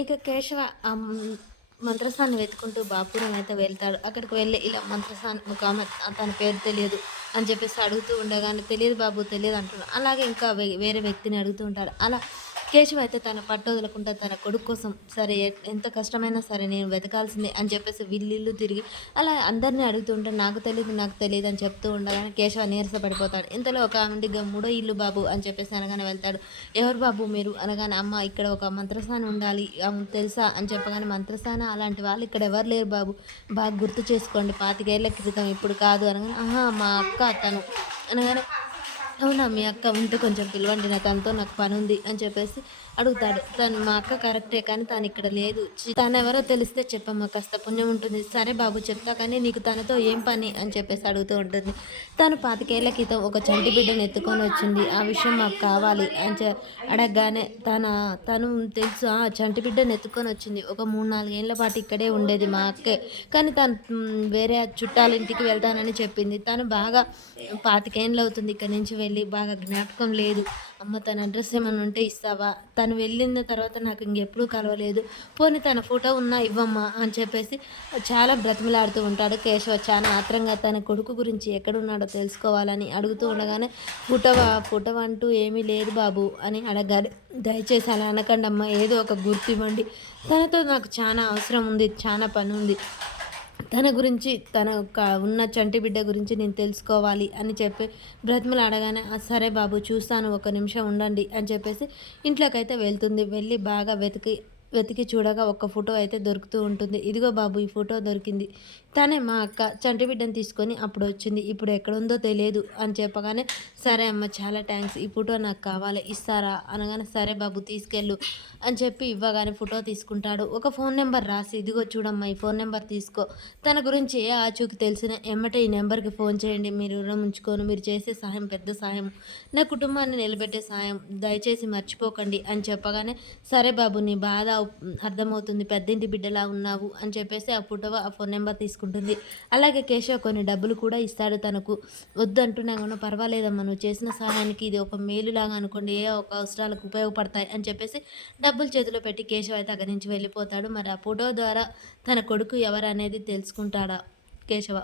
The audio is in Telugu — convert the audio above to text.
ఇక కేశవ మంత్రసాన్ని వెతుకుంటూ బాపురం అయితే వెళ్తాడు. అక్కడికి వెళ్ళి ఇలా మంత్రసాని ఒక ఆమె తన పేరు తెలియదు అని చెప్పేసి అడుగుతూ ఉండగానే, "తెలియదు బాబు తెలియదు" అంటున్నాడు. అలాగే ఇంకా వేరే వ్యక్తిని అడుగుతూ ఉంటాడు. అలా కేశవ అయితే తన పట్టు వదలకుండా తన కొడుకు కోసం సరే ఎంత కష్టమైనా సరే నేను వెతకాల్సిందే అని చెప్పేసి వీళ్ళిల్లు తిరిగి అలా అందరిని అడుగుతూ ఉంటే నాకు తెలీదు అని చెప్తూ ఉండగానే కేశవ నీరస పడిపోతాడు. ఇంతలో ఒక ఆమె మూడో ఇల్లు బాబు అని చెప్పేసి అనగానే వెళ్తాడు. "ఎవరు బాబు మీరు?" అనగానే, "అమ్మ ఇక్కడ ఒక మంత్రసాని ఉండాలి తెలుసా?" అని చెప్పగానే, "మంత్రసాన అలాంటి వాళ్ళు ఇక్కడ ఎవరు లేరు బాబు. బాగా గుర్తు చేసుకోండి 25 ఏళ్ల క్రితం ఇప్పుడు కాదు" అనగానే, "ఆహా! మా అక్క తను" అనగానే, "అవునా మీ అక్క ఉంటే కొంచెం పిలవండి. తనతో నాకు పనుంది" అని చెప్పేసి అడుగుతాడు. మా అక్క కరెక్టే కానీ తనిక్కడ లేదు. తనెవరో తెలిస్తే చెప్పమ్మా కాస్త పుణ్యం ఉంటుంది." "సరే బాబు చెప్తా కానీ నీకు తనతో ఏం పని?" అని చెప్పేసి అడుగుతూ ఉంటుంది. "తను 25 ఏళ్ల క్రితం ఒక చంటి బిడ్డను ఎత్తుకొని వచ్చింది. ఆ విషయం మాకు కావాలి" అని అడగగానే తను తెలుసు చంటి బిడ్డను ఎత్తుకొని వచ్చింది. ఒక 3, 4 ఏళ్ల పాటు ఇక్కడే ఉండేది మా అక్కే. కానీ తను వేరే చుట్టాలింటికి వెళ్తానని చెప్పింది. తను బాగా 25 ఏండ్లవుతుంది ఇక్కడి నుంచి వెళ్ళి. బాగా జ్ఞాపకం లేదు. అమ్మ తన అడ్రస్ ఏమన్నా ఉంటే ఇస్తావా? తను వెళ్ళిన తర్వాత నాకు ఇంకెప్పుడూ కలవలేదు. పోనీ తన ఫోటో ఉన్నా ఇవ్వమ్మా" అని చెప్పేసి చాలా బ్రతిమిలాడుతూ ఉంటాడు కేశవ. చాలా ఆత్రంగా తన కొడుకు గురించి ఎక్కడున్నాడో తెలుసుకోవాలని అడుగుతూ ఉండగానే, ఫోటో అంటూ ఏమీ లేదు బాబు" అని అడగాలి. "దయచేసి అలా అనకండమ్మా. ఏదో ఒక గుర్తు ఇవ్వండి. తనతో నాకు చాలా అవసరం ఉంది. చాలా పనుంది. తన గురించి ఉన్న చంటి బిడ్డ గురించి నేను తెలుసుకోవాలి" అని చెప్పి బ్రతిమలాడగానే, "సరే బాబు చూస్తాను. ఒక నిమిషం ఉండండి" అని చెప్పేసి ఇంట్లోకైతే వెళ్తుంది. వెళ్ళి బాగా వెతికి చూడగా ఒక ఫోటో అయితే దొరుకుతూ ఉంటుంది. "ఇదిగో బాబు ఈ ఫోటో దొరికింది. తనే మా అక్క. చంటి బిడ్డను తీసుకొని అప్పుడు వచ్చింది. ఇప్పుడు ఎక్కడుందో తెలియదు" అని చెప్పగానే, "సరే అమ్మ చాలా థ్యాంక్స్. ఈ ఫోటో నాకు కావాలి ఇస్తారా?" అనగానే, "సరే బాబు తీసుకెళ్ళు" అని చెప్పి ఇవ్వగానే ఫోటో తీసుకుంటాడు. ఒక ఫోన్ నెంబర్ రాసి, "ఇదిగో చూడమ్మా ఈ ఫోన్ నెంబర్ తీసుకో. తన గురించి ఏ ఆచూకీ తెలిసినా ఎమ్మటే ఈ నెంబర్‌కి ఫోన్ చేయండి. మీరు రుణం ఉంచుకోను. మీరు చేసే సహాయం పెద్ద సహాయం. నా కుటుంబాన్ని నిలబెట్టే సహాయం. దయచేసి మర్చిపోకండి" అని చెప్పగానే, "సరే బాబు నీ బాధ అర్థమవుతుంది. పెద్దింటి బిడ్డలా ఉన్నావు" అని చెప్పేసి ఆ ఫోన్ నెంబర్ తీసుకుంటుంది. అలాగే కేశవ్ కొన్ని డబ్బులు కూడా ఇస్తాడు తనకు. "వద్దంటున్నా కూడా పర్వాలేదమ్మా నువ్వు చేసిన సహాయానికి ఇది ఒక మేలులాగా అనుకోండి. ఏ ఒక అవసరాలకు ఉపయోగపడతాయి" అని చెప్పేసి డబ్బులు చేతిలో పెట్టి కేశవ్ అయితే అక్కడి నుంచి వెళ్ళిపోతాడు. మరి ఆ ఫోటో ద్వారా తన కొడుకు ఎవరనేది తెలుసుకుంటాడా కేశవ?